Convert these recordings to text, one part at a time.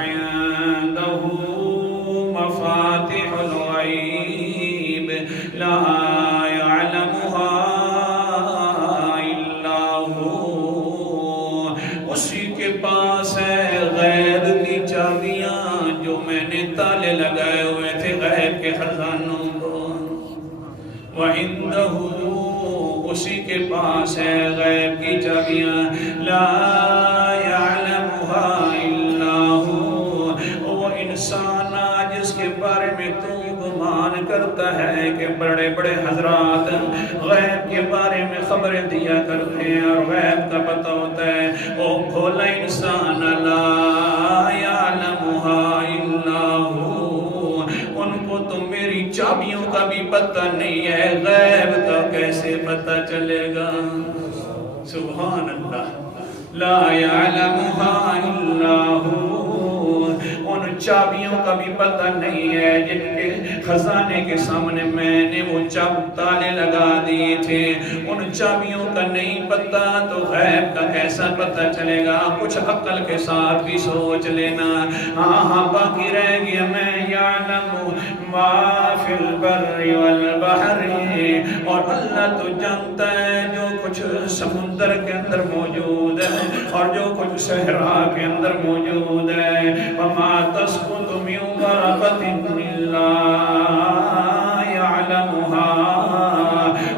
عنده مفاتح الغیب لا يعلمها الا هو، اسی کے پاس ہے غیب کی چابیاں جو میں نے تالے لگائے ہوئے تھے غیب کے خزانوں کو۔ وعنده، اسی کے پاس ہے غیب کی چابیاں لا يعلمها الا هو، وہ انسان جس کے بارے میں تو گمان کرتا ہے کہ بڑے بڑے حضرات غیب کے بارے میں خبریں دیا کرتے ہیں اور غیب کا پتہ ہوتا ہے، وہ بھولا انسان لا يعلمها الا هو، ان کو تو میری چابیوں کا بھی پتہ نہیں ہے، غیب کا کیسے پتہ چلے گا؟ سبحان اللہ، لا يعلمها الا هو، ان چابیوں کا بھی پتہ نہیں ہے جن کے خزانے کے سامنے میں نے وہ تالے لگا دیے تھے، ان چابیوں کا نہیں پتہ تو غیب کا کیسا پتہ چلے گا؟ کچھ عقل کے ساتھ بھی سوچ لینا۔ ہاں باقی رہ گیا میں یعلم ما فی البر والبحر، اور اللہ تو جانتا ہے جو کچھ سمندر کے اندر موجود ہے اور جو کچھ صحرا کے اندر موجود ہے۔ وما تسقط من ورقۃ الا يعلمها،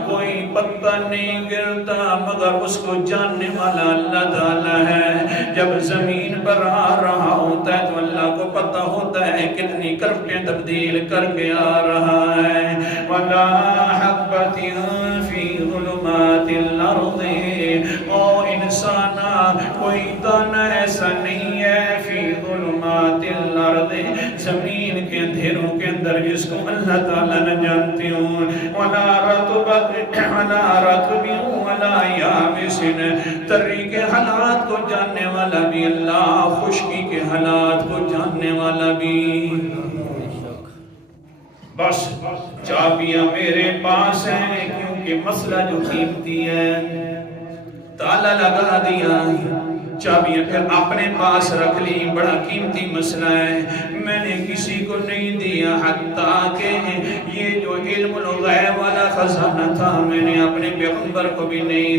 کوئی پتا نہیں گرتا مگر اس کو جاننے والا اللہ تعالی ہے۔ جب زمین پر آ رہا ہوتا ہے تو اللہ کو پتا ہوتا ہے کتنی کروٹیں تبدیل کر کے آ رہا ہے۔ ولا حبۃ فی ظلمات الارض، او انسان کوئی دانہ ایسا نہیں ہے فی ظلمات الارض، زمین کے اندھیروں کے اندر جس کو اللہ تعالیٰ نہ جانتے ہوں۔ ولا رطب ولا یابس، تری کے حالات کو جاننے والا بھی اللہ، خشکی کے حالات کو جاننے والا بھی۔ بس چابیاں میرے پاس ہیں کیونکہ مسئلہ جو قیمتی ہے تالا لگا دیا، چابیاں پھر اپنے پاس رکھ لی، بڑا قیمتی مسئلہ ہے، میں نے کسی کو نہیں دیا، حتیٰ کہ یہ جو علم الغیب والا خزانہ تھا میں نے اپنے پیغمبر کو بھی نہیں